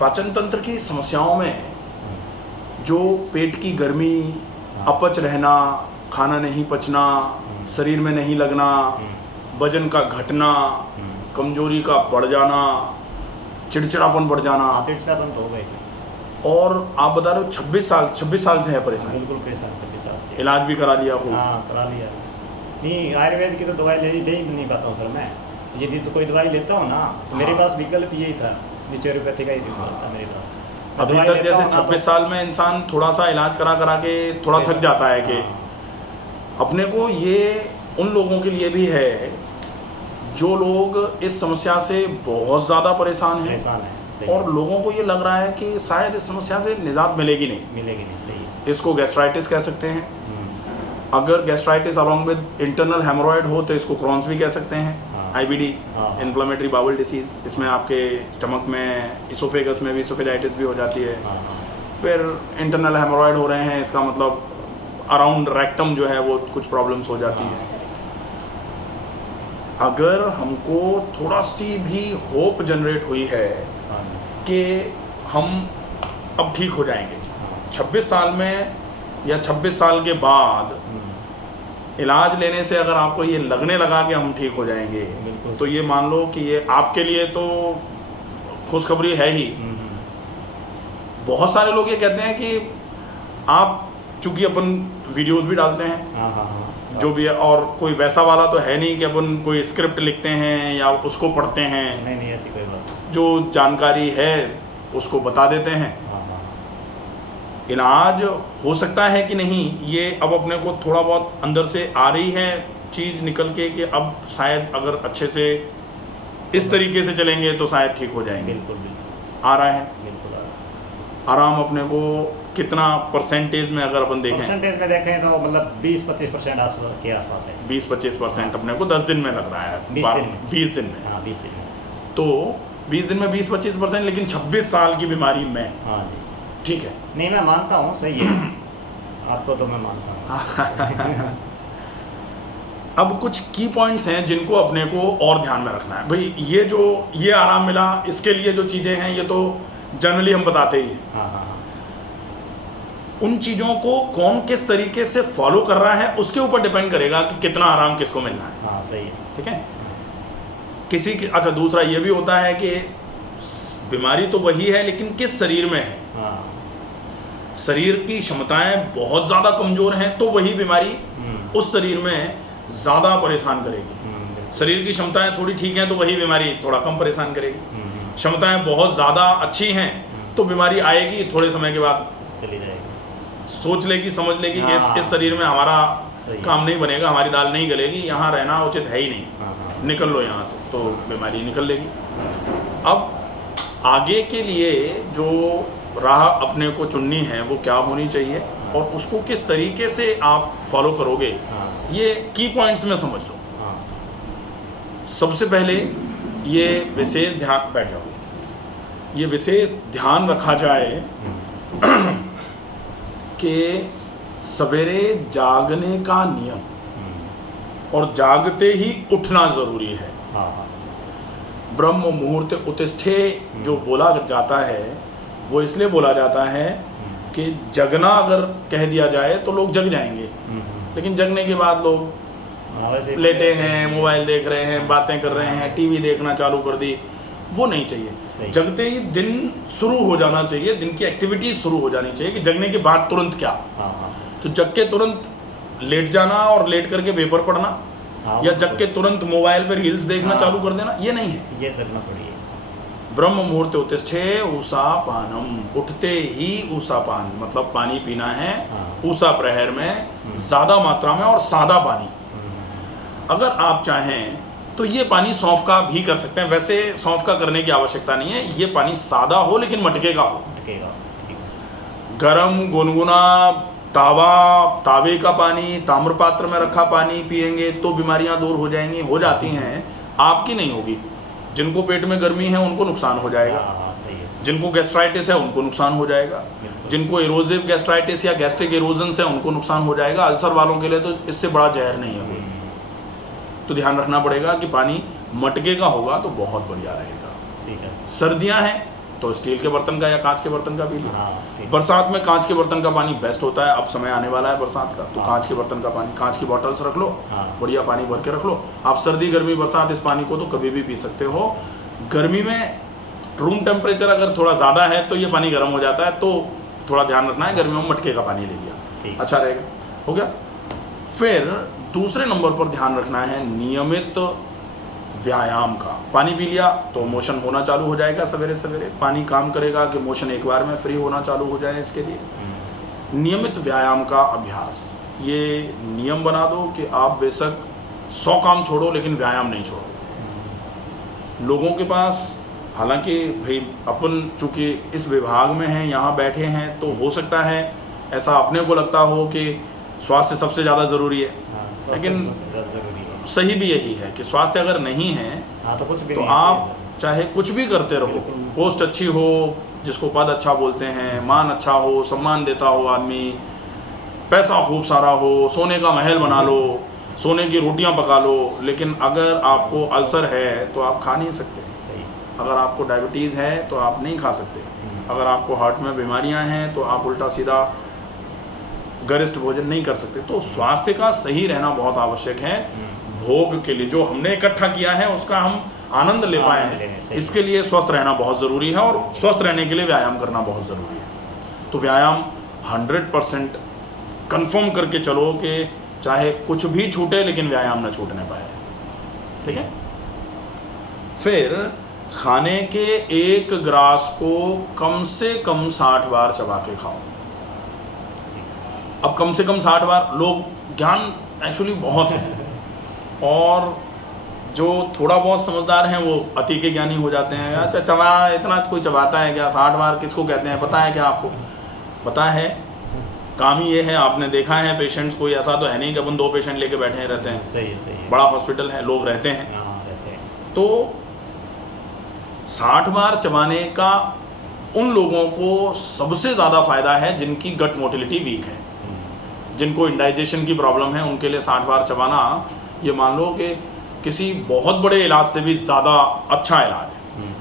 पाचन तंत्र की समस्याओं में जो पेट की गर्मी, अपच रहना, खाना नहीं पचना, शरीर में नहीं लगना, वजन का घटना, कमजोरी का बढ़ जाना, चिड़चिड़ापन बढ़ जाना। चिड़चिड़ापन तो हो गई। और आप बता रहे हो 26 साल से है परेशान? बिल्कुल परेशान, 26 साल से। इलाज भी करा लिया हो? हाँ, करा लिया। नहीं, आयुर्वेद की तो दवाई ले ही नहीं पाता हूँ सर मैं। यदि तो कोई दवाई लेता हूँ ना तो मेरे पास विकल्प यही था, नेचुरोपैथी का ही विकल्प था मेरे पास। अभी तक जैसे 26 साल में इंसान थोड़ा सा इलाज करा के थोड़ा थक जाता है कि अपने को, ये उन लोगों के लिए भी है जो लोग इस समस्या से बहुत ज़्यादा परेशान हैं और लोगों को ये लग रहा है कि शायद इस समस्या से निजात मिलेगी नहीं। सही। इसको गैस्ट्राइटिस कह सकते हैं। अगर गैस्ट्राइटिस अलॉन्ग विद इंटरनल हेमोरॉयड हो तो इसको क्रॉन्स भी कह सकते हैं। IBD, इन्फ्लेमेटरी बाउल डिसीज, इसमें आपके स्टमक में, इसोफेगस में भी इसोफेजाइटिस भी हो जाती है। फिर इंटरनल हेमोरॉयड हो रहे हैं, इसका मतलब अराउंड रेक्टम जो है वो कुछ प्रॉब्लम्स हो जाती है। अगर हमको थोड़ा सी भी होप जनरेट हुई है कि हम अब ठीक हो जाएंगे 26 साल में या 26 साल के बाद, इलाज लेने से अगर आपको ये लगने लगा कि हम ठीक हो जाएंगे, तो ये मान लो कि ये आपके लिए तो खुशखबरी है ही। बहुत सारे लोग ये कहते हैं कि आप, चूंकि अपन वीडियोस भी डालते हैं जो भी है, और कोई वैसा वाला तो है नहीं कि अपन कोई स्क्रिप्ट लिखते हैं या उसको पढ़ते हैं। नहीं, ऐसी कोई बात। जो जानकारी है उसको बता देते हैं। इलाज हो सकता है कि नहीं, ये अब अपने को थोड़ा बहुत अंदर से आ रही है चीज़ निकल के कि अब शायद अगर अच्छे से इस तरीके से चलेंगे तो शायद ठीक हो जाएंगे। बिल्कुल। आ रहा है। बिल्कुल आ रहा है। आराम अपने को कितना परसेंटेज में अगर अपन देखें? परसेंटेज में देखें तो मतलब 20-25% के आसपास है। 20-25% अपने को 10 दिन में लग रहा है। 20 दिन में। हाँ, 20 दिन में। तो 20 दिन में 20-25%, लेकिन 26 साल की बीमारी में। हाँ जी, ठीक है। नहीं, मैं मानता हूँ, सही है। आपको तो मैं मानता हूँ। अब कुछ की पॉइंट्स हैं जिनको अपने को और ध्यान में रखना है। भाई ये आराम मिला, इसके लिए जो चीज़ें हैं ये तो जनरली हम बताते ही हैं। हाँ। उन चीज़ों को कौन किस तरीके से फॉलो कर रहा है उसके ऊपर डिपेंड करेगा कि कितना आराम किसको मिलना है। हाँ, सही है। ठीक है। किसी की, अच्छा, दूसरा ये भी होता है कि बीमारी तो वही है लेकिन किस शरीर में है। शरीर की क्षमताएं बहुत ज़्यादा कमज़ोर हैं तो वही बीमारी उस शरीर में ज़्यादा परेशान करेगी। शरीर की क्षमताएं थोड़ी ठीक हैं तो वही बीमारी थोड़ा कम परेशान करेगी। क्षमताएं बहुत ज़्यादा अच्छी हैं तो बीमारी आएगी, थोड़े समय के बाद चली जाएगी। सोच लेगी, समझ लेगी कि इस शरीर में हमारा काम नहीं बनेगा, हमारी दाल नहीं गलेगी, यहाँ रहना उचित है ही नहीं, निकल लो यहाँ से, तो बीमारी निकल लेगी। अब आगे के लिए जो राह अपने को चुननी है वो क्या होनी चाहिए और उसको किस तरीके से आप फॉलो करोगे, ये की पॉइंट्स में समझ लो। सबसे पहले ये विशेष ध्यान, बैठ जाओ, ये विशेष ध्यान रखा जाए कि सवेरे जागने का नियम और जागते ही उठना ज़रूरी है। ब्रह्म मुहूर्त उत्तिष्ठे जो बोला जाता है वो इसलिए बोला जाता है कि जगना अगर कह दिया जाए तो लोग जग जाएंगे, लेकिन जगने के बाद लोग लेटे हैं, मोबाइल देख रहे हैं, बातें कर रहे हैं, टीवी देखना चालू कर दी, वो नहीं चाहिए। जगते ही दिन शुरू हो जाना चाहिए, दिन की एक्टिविटी शुरू हो जानी चाहिए कि जगने के बाद तुरंत क्या। तो जग के तुरंत लेट जाना और लेट करके पेपर पढ़ना या जग के तुरंत मोबाइल पर रील्स देखना चालू कर देना, ये नहीं है। ये जगना पड़ेगा। ब्रह्म मुहूर्त उत्तिष्ठे ऊषा पानम, उठते ही ऊषा पान, मतलब पानी पीना है ऊषा प्रहर में, ज़्यादा मात्रा में और सादा पानी। अगर आप चाहें तो ये पानी सौंफ का भी कर सकते हैं, वैसे सौंफ का करने की आवश्यकता नहीं है, ये पानी सादा हो लेकिन मटके का हो। गरम गुनगुना तावे का पानी, ताम्रपात्र में रखा पानी पिएंगे तो बीमारियां दूर हो जाएंगी, हो जाती हैं, आपकी नहीं होगी। जिनको पेट में गर्मी है उनको नुकसान हो जाएगा, जिनको गैस्ट्राइटिस है उनको नुकसान हो जाएगा, जिनको एरोजिव गैस्ट्राइटिस या गैस्ट्रिक एरोजन है उनको नुकसान हो जाएगा। अल्सर वालों के लिए तो इससे बड़ा जहर नहीं है कोई। तो ध्यान रखना पड़ेगा कि पानी मटके का होगा तो बहुत बढ़िया रहेगा। ठीक है। सर्दियां हैं तो स्टील के बर्तन का या कांच के बर्तन का पी लिया। हाँ, स्टील। बरसात में कांच के बर्तन का पानी बेस्ट होता है। अब समय आने वाला है बरसात का, तो हाँ। कांच के बर्तन का पानी, कांच की बॉटल्स रख लो, हाँ। बढ़िया पानी भर के रख लो। आप सर्दी गर्मी बरसात इस पानी को तो कभी भी पी सकते हो। गर्मी में रूम टेम्परेचर अगर थोड़ा ज़्यादा है तो ये पानी गर्म हो जाता है, तो थोड़ा ध्यान रखना है। गर्मियों में मटके का पानी ले लिया, अच्छा रहेगा। हो गया। फिर दूसरे नंबर पर ध्यान रखना है नियमित व्यायाम का। पानी पी लिया तो मोशन होना चालू हो जाएगा सवेरे सवेरे। पानी काम करेगा कि मोशन एक बार में फ्री होना चालू हो जाए। इसके लिए नियमित व्यायाम का अभ्यास, ये नियम बना दो कि आप बेशक 100 काम छोड़ो लेकिन व्यायाम नहीं छोड़ो। लोगों के पास, हालांकि भाई अपन चूँकि इस विभाग में हैं, यहाँ बैठे हैं, तो हो सकता है ऐसा अपने को लगता हो कि स्वास्थ्य सबसे ज़्यादा ज़रूरी है, लेकिन सही भी यही है कि स्वास्थ्य अगर नहीं है तो कुछ भी तो नहीं आप चाहे कुछ भी करते रहो, पोस्ट अच्छी हो, जिसको पद अच्छा बोलते हैं, मान अच्छा हो, सम्मान देता हो आदमी, पैसा खूब सारा हो, सोने का महल बना लो, सोने की रोटियां पका लो, लेकिन अगर आपको अल्सर है तो आप खा नहीं सकते। अगर आपको डायबिटीज़ है तो आप नहीं खा सकते। अगर आपको हार्ट में बीमारियां हैं तो आप उल्टा सीधा गरिष्ठ भोजन नहीं कर सकते। तो स्वास्थ्य का सही रहना बहुत आवश्यक है। भोग के लिए जो हमने इकट्ठा किया है उसका हम आनंद ले पाए, इसके लिए स्वस्थ रहना बहुत ज़रूरी है, और स्वस्थ रहने के लिए व्यायाम करना बहुत ज़रूरी है। तो व्यायाम 100% कंफर्म करके चलो कि चाहे कुछ भी छूटे लेकिन व्यायाम न छूटने पाए, ठीक है। फिर खाने के एक ग्रास को कम से कम 60 बार चबा के खाओ। अब कम से कम 60 बार, लोग ज्ञान एक्चुअली बहुत है, और जो थोड़ा बहुत समझदार हैं वो अति के ज्ञानी हो जाते हैं। अच्छा चबा, इतना कोई चबाता है क्या? 60 बार किसको कहते हैं पता है क्या आपको? पता है। काम ही ये है, आपने देखा है पेशेंट्स, कोई ऐसा तो है नहीं कि अपन 2 पेशेंट लेके बैठे रहते हैं। सही है। बड़ा हॉस्पिटल है, लोग रहते हैं। तो 60 बार चबाने का उन लोगों को सबसे ज़्यादा फायदा है जिनकी गट मोटिलिटी वीक है, जिनको इंडाइजेशन की प्रॉब्लम है। उनके लिए 60 बार चबाना, ये मान लो कि किसी बहुत बड़े इलाज से भी ज़्यादा अच्छा इलाज है।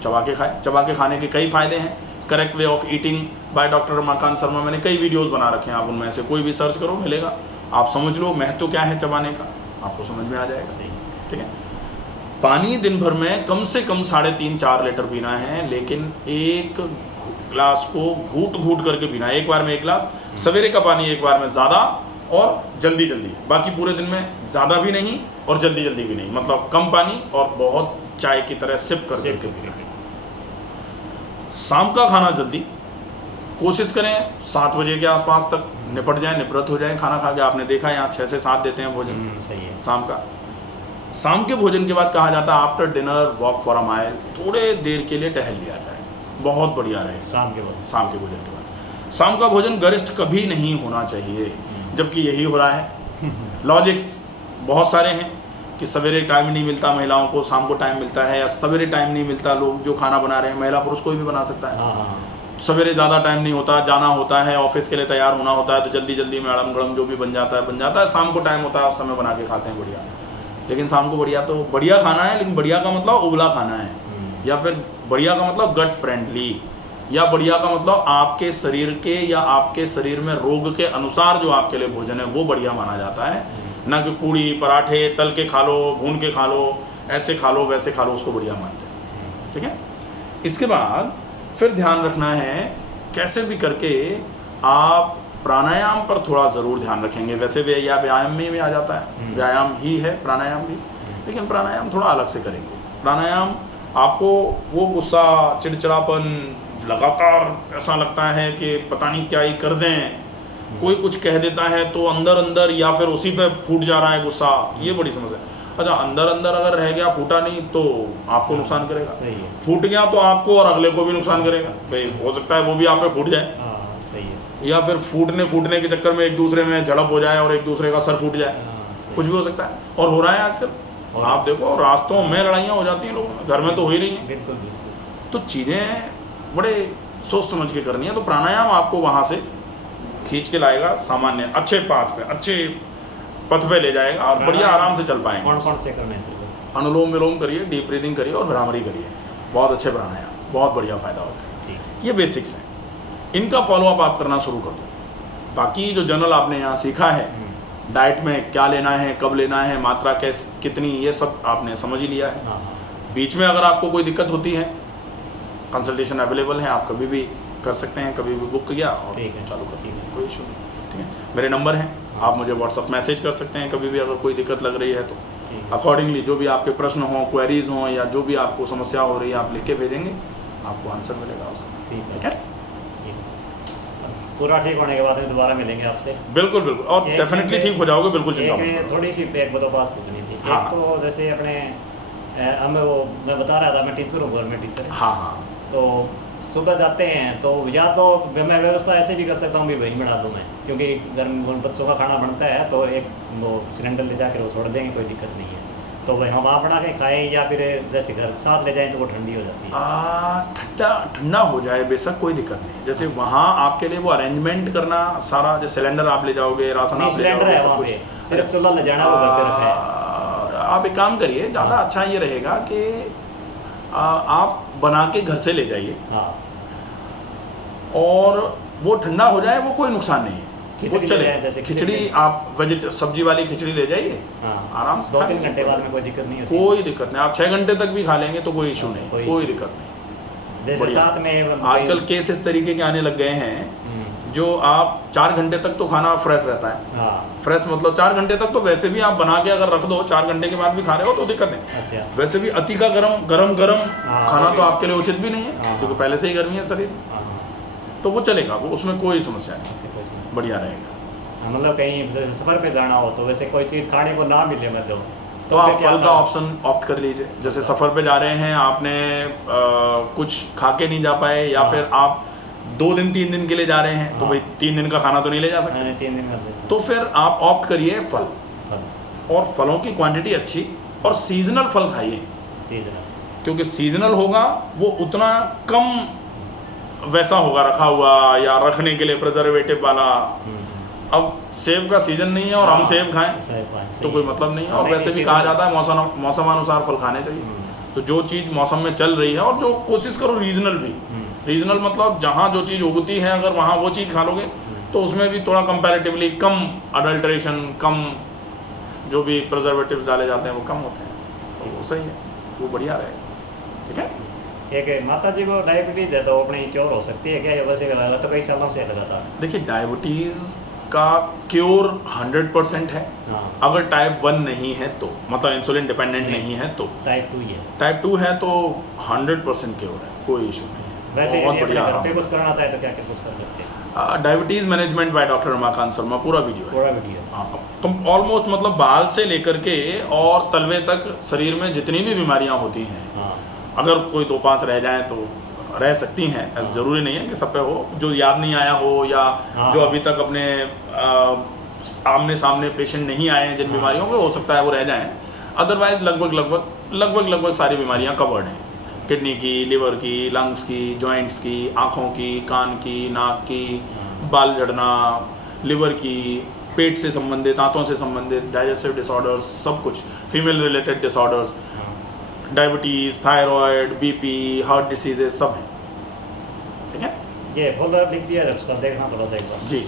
चबा के खाए। चबा के खाने के कई फ़ायदे हैं। Correct way of eating by doctor Ramakant Sharma, मैंने कई वीडियोस बना रखे हैं, आप उनमें से कोई भी सर्च करो मिलेगा। आप समझ लो महत्व क्या है चबाने का, आपको समझ में आ जाएगा, ठीक है। पानी दिन भर में कम से कम 3.5-4 लीटर पीना है, लेकिन एक ग्लास को घूट घूट करके पीना है। एक बार में 1 ग्लास, सवेरे का पानी एक बार में ज़्यादा और जल्दी जल्दी, बाकी पूरे दिन में ज़्यादा भी नहीं और जल्दी जल्दी भी नहीं, मतलब कम पानी और बहुत चाय की तरह सिप करके पीना है। शाम का खाना जल्दी, कोशिश करें 7 बजे के आसपास तक निपट जाए, निवृत्त हो जाए खाना खा के। आपने देखा है यहाँ 6 से 7 देते हैं भोजन। सही है। शाम का, शाम के भोजन के बाद कहा जाता है after dinner walk for a mile, थोड़े देर के लिए टहल लिया जाए, बहुत बढ़िया रहेगा। शाम के भोजन के बाद। शाम का भोजन गरिष्ठ कभी नहीं होना चाहिए, जबकि यही हो रहा है। लॉजिक्स बहुत सारे हैं कि सवेरे टाइम नहीं मिलता महिलाओं को, शाम को टाइम मिलता है, या सवेरे टाइम नहीं मिलता, लोग जो खाना बना रहे हैं, महिला पुरुष कोई भी बना सकता है। सवेरे ज़्यादा टाइम नहीं होता, जाना होता है, ऑफिस के लिए तैयार होना होता है, तो जल्दी जल्दी में अड़म गड़म जो भी बन जाता है। शाम को टाइम होता है, उस समय बना के खाते हैं बढ़िया। लेकिन शाम को बढ़िया, तो बढ़िया खाना है, लेकिन बढ़िया का मतलब उबला खाना है, या फिर बढ़िया का मतलब गट फ्रेंडली, या बढ़िया का मतलब आपके शरीर के या आपके शरीर में रोग के अनुसार जो आपके लिए भोजन है वो बढ़िया माना जाता है। ना कि पूड़ी पराठे तल के खा लो, भून के खा लो, ऐसे खा लो वैसे खा लो, उसको बढ़िया मानते हैं, ठीक है। इसके बाद फिर ध्यान रखना है, कैसे भी करके आप प्राणायाम पर थोड़ा ज़रूर ध्यान रखेंगे। वैसे व्यायाम में भी आ जाता है, व्यायाम ही है प्राणायाम भी, लेकिन प्राणायाम थोड़ा अलग से करेंगे। प्राणायाम आपको वो गुस्सा, चिड़चिड़ापन, लगातार ऐसा लगता है कि पता नहीं क्या ही कर दें, कोई कुछ कह देता है तो अंदर अंदर या फिर उसी पे फूट जा रहा है गुस्सा, ये बड़ी समस्या है। अच्छा, अंदर अंदर अगर रह गया, फूटा नहीं तो आपको नुकसान करेगा, फूट गया तो आपको और अगले को भी नुकसान करेगा। भाई हो सकता है वो भी आप पे फूट जाए, सही है। या फिर फूटने के चक्कर में एक दूसरे में झड़प हो जाए और एक दूसरे का सर फूट जाए, कुछ भी हो सकता है। और हो रहा है आजकल, आप देखो रास्तों में लड़ाइयाँ हो जाती हैं लोगों में, घर में तो हो ही रही हैं। बिल्कुल। तो चीज़ें बड़े सोच समझ के करनी है। तो प्राणायाम आपको वहाँ से खींच के लाएगा, सामान्य अच्छे पाथ पे, अच्छे पथ पे ले जाएगा, और बढ़िया आराम से चल पाएंगे। कौन से करने हैं? अनुलोम विलोम करिए, डीप ब्रीदिंग करिए और भ्रामरी करिए, बहुत अच्छे प्राणायाम। बहुत बढ़िया फ़ायदा हो जाएगा। ठीक। ये बेसिक्स हैं, इनका फॉलोअप आप करना शुरू कर दो। बाकी जो जनरल आपने यहाँ सीखा है, डाइट में क्या लेना है, कब लेना है, मात्रा कैसे कितनी, ये सब आपने समझ ही लिया है। हाँ। बीच में अगर आपको कोई दिक्कत होती है, कंसल्टेशन अवेलेबल है, आप कभी भी कर सकते हैं, कभी भी बुक किया और ठीक है, चालू कर ठीक है। कोई इशू नहीं। ठीक है, मेरे नंबर हैं, आप मुझे व्हाट्सअप मैसेज कर सकते हैं कभी भी अगर कोई दिक्कत लग रही है तो। ठीक है। अकॉर्डिंगली जो भी आपके प्रश्न हों, क्वेरीज हों या जो भी आपको समस्या हो रही है, आप लिख के भेजेंगे, आपको आंसर मिलेगा उसका। ठीक है। ठीक है, ठीक। पूरा ठीक होने के बाद में दोबारा मिलेंगे आपसे। बिल्कुल बिल्कुल, और एक डेफिनेटली ठीक हो जाओगे, बिल्कुल चिंता मत एक करो। थोड़ी सी एक दो बात पूछनी थी। हाँ। एक तो जैसे अपने हमें वो मैं बता रहा था, मैं टीचर हूँ, गवर्नमेंट टीचर। हाँ हाँ, तो सुबह जाते हैं तो या तो मैं व्यवस्था ऐसे भी कर सकता हूँ भी वहीं बना दूँ मैं, क्योंकि घर में बच्चों का खाना बनता है तो एक वो सिलेंडर ले जाकर वो छोड़ देंगे, कोई दिक्कत नहीं है। तो वही हम वहाँ बना के खाएँ या फिर जैसे घर साथ ले जाएँ तो वो ठंडी हो जाती है। ठंडा हो जाए बेशक कोई दिक्कत नहीं। जैसे वहाँ आपके लिए वो अरेंजमेंट करना सारा, जो सिलेंडर आप ले जाओगे, राशन नहीं, आप ले सिलेंडर जाओगे, है सब वहाँ कुछ। पे, सिर्फ चूल्हा ले जाना, वो घर पे रखा है। आप एक काम करिए, ज़्यादा अच्छा ये रहेगा कि आप बना के घर से ले जाइए, हाँ। और वो ठंडा हो जाए, वो कोई नुकसान नहीं है, वो खिचड़ी ले चले। जाएं, जैसे खिचड़ी आप सब्जी वाली खिचड़ी ले जाइए, हाँ। आराम से 2-3 घंटे बाद में कोई दिक्कत नहीं होती। कोई दिक्कत नहीं, आप 6 घंटे तक भी खा लेंगे तो कोई इशू नहीं, कोई कोई issue दिक्कत नहीं। जैसे बढ़िया। साथ में आजकल केस इस तरीके के आने लग गए हैं जो आप 4 घंटे तक तो खाना फ्रेश रहता है। हाँ। फ्रेश मतलब 4 घंटे तक तो वैसे भी आप बना के अगर रख दो, 4 घंटे के बाद भी खा रहे हो तो दिक्कत नहीं। अच्छा। वैसे भी अति का गरम हाँ, खाना वो तो भी। आपके लिए उचित भी नहीं है, हाँ, क्योंकि हाँ। पहले से ही गर्मी है शरीर में, हाँ, तो वो चलेगा, वो उसमें कोई समस्या नहीं, ऐसे कोई समस्या बढ़िया रहेगा। नहीं। मतलब कहीं जैसे सफ़र पे जाना हो तो वैसे कोई चीज़ खाने को ना मिले मतलब, तो आप फिर क्या फल का करो? ऑप्शन ऑप्ट कर लीजिए। जैसे सफ़र पे जा रहे हैं, आपने कुछ खा के नहीं जा पाए, या हाँ। फिर आप 2 दिन 3 दिन के लिए जा रहे हैं, तो हाँ। भाई 3 दिन का खाना तो नहीं ले जा सकते, मैंने 3 दिन कर देता तो फिर आप ऑप्ट करिए फल, और फलों की क्वांटिटी अच्छी, और सीजनल फल खाइए, चीज़ क्योंकि सीजनल होगा वो उतना कम वैसा होगा रखा हुआ या रखने के लिए प्रिजर्वेटिव वाला। अब सेब का सीजन नहीं है और हम सेब खाएं तो कोई मतलब नहीं है, और वैसे भी कहा जाता है मौसमानुसार फल खाने चाहिए। तो जो चीज़ मौसम में चल रही है, और जो कोशिश करो रीजनल भी, रीजनल मतलब जहाँ जो चीज़ उगती है अगर वहाँ वो चीज़ खा लोगे तो उसमें भी थोड़ा कंपैरेटिवली कम अडल्ट्रेशन, कम जो भी प्रिजर्वेटिव्स डाले जाते हैं वो कम होते हैं, तो वो सही है, वो बढ़िया रहेगा। ठीक है। एक माता जी को डायबिटीज़ है तो अपनी क्योर हो सकती है क्या, ये वैसे लगा तो कई सालों से लगा था? देखिए, डायबिटीज़ का क्योर 100% है, हाँ। अगर टाइप 1 नहीं है तो, मतलब इंसुलिन डिपेंडेंट नहीं है तो। टाइप 2 ही है। टाइप 2 है तो 100% क्योर है, कोई इशू नहीं है। वैसे बहुत यदि अपने बढ़िया घर पे आराम। कुछ करना चाहे तो क्या क्या कुछ कर सकते हैं? Diabetes management by doctor Ramakant Sharma, पूरा वीडियो है। पूरा वीडियो। हाँ, ऑलमोस्ट मतलब बाल से लेकर के और तलवे तक शरीर में जितनी भी बीमारियां होती हैं, हाँ। अगर कोई 2-5 रह जाएं तो रह सकती हैं, ऐसा ज़रूरी नहीं है कि सब पे हो, जो याद नहीं आया हो या हाँ। जो अभी तक अपने आमने सामने पेशेंट नहीं आए हैं जिन हाँ। बीमारियों के, हो सकता है वो रह जाएं। अदरवाइज लगभग सारी बीमारियां कवर्ड हैं, किडनी की, लिवर की, लंग्स की, जॉइंट्स की, आँखों की, कान की, नाक की, बाल झड़ना, लिवर की, पेट से संबंधित, दांतों से संबंधित, डाइजेस्टिव डिसऑर्डर्स, सब कुछ, female related disorders, diabetes, thyroid, BP, heart diseases, सब हैं। ठीक है, ये फॉलोअप लिख दिया जब सब देखना थोड़ा सा एक बार। जी।